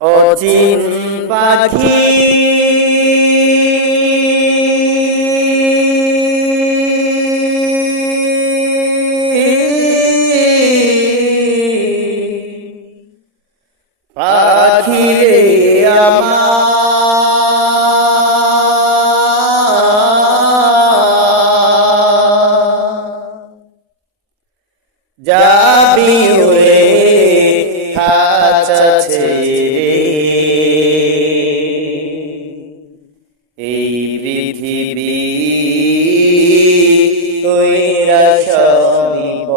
অচিন পাখি। আমার। যাবি পৃথিবী কইরা সবিব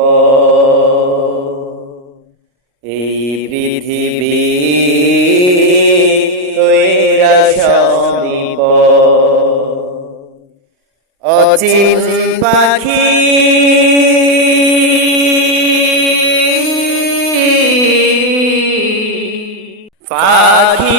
এই পৃথিবী কইরা সবিব অচিন পাখি পাখি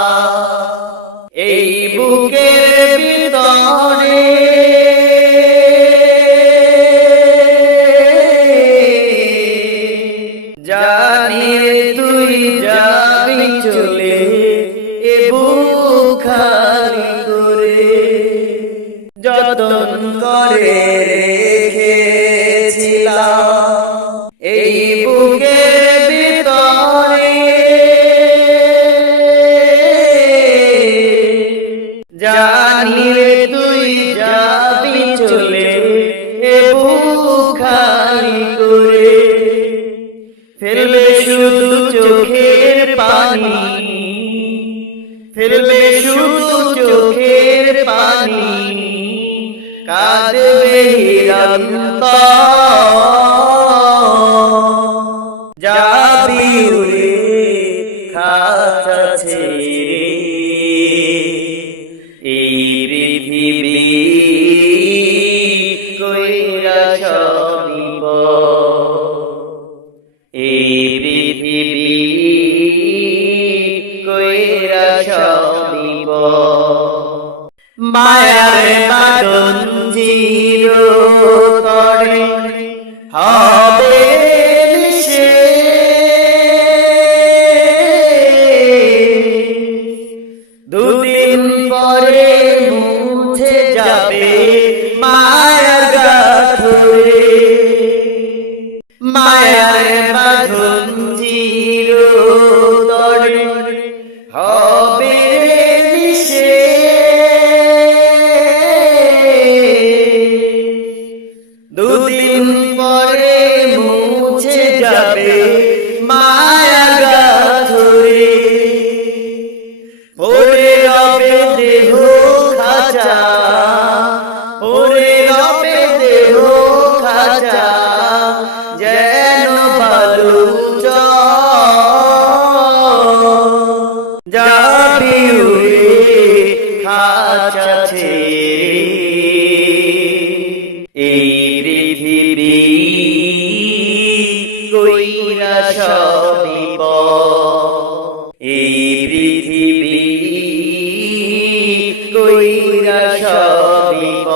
জানি তুই জানি চলে এ বুখারি করে। যতন করে রেখেছিলাম। কাঁদবে যাবি উড়ে খাঁচা ছেড়ে এই পৃথিবী কইরা সবিব এই পৃথিবী মায়ার বাদন Também. যাবি উড়ে খাঁচা ছেড়ে এই পৃথিবী কইরা সবিব। এই পৃথিবী কইরা সবিব।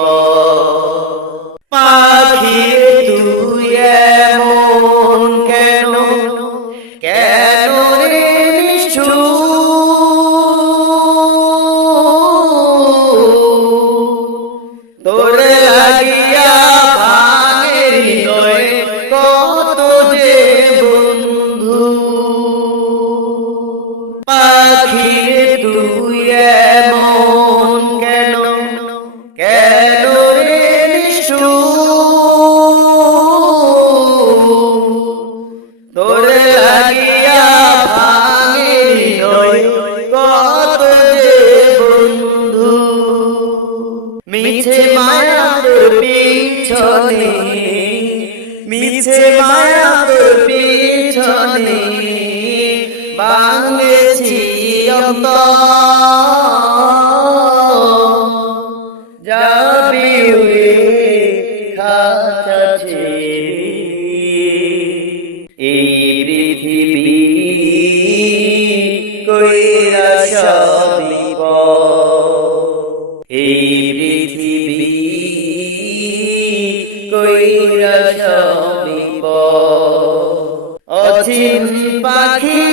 যাবি উড়ে খাঁচা এই পৃথিবী কইরা সবিব এই পৃথিবী কইরা সবিব। অচিন পাখি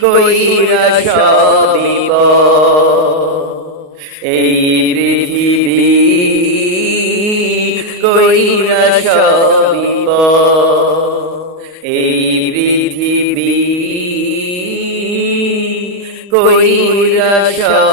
কইরা সবিব এই পৃথিবী কইরা সবিব এই পৃথিবী কইরা সবিব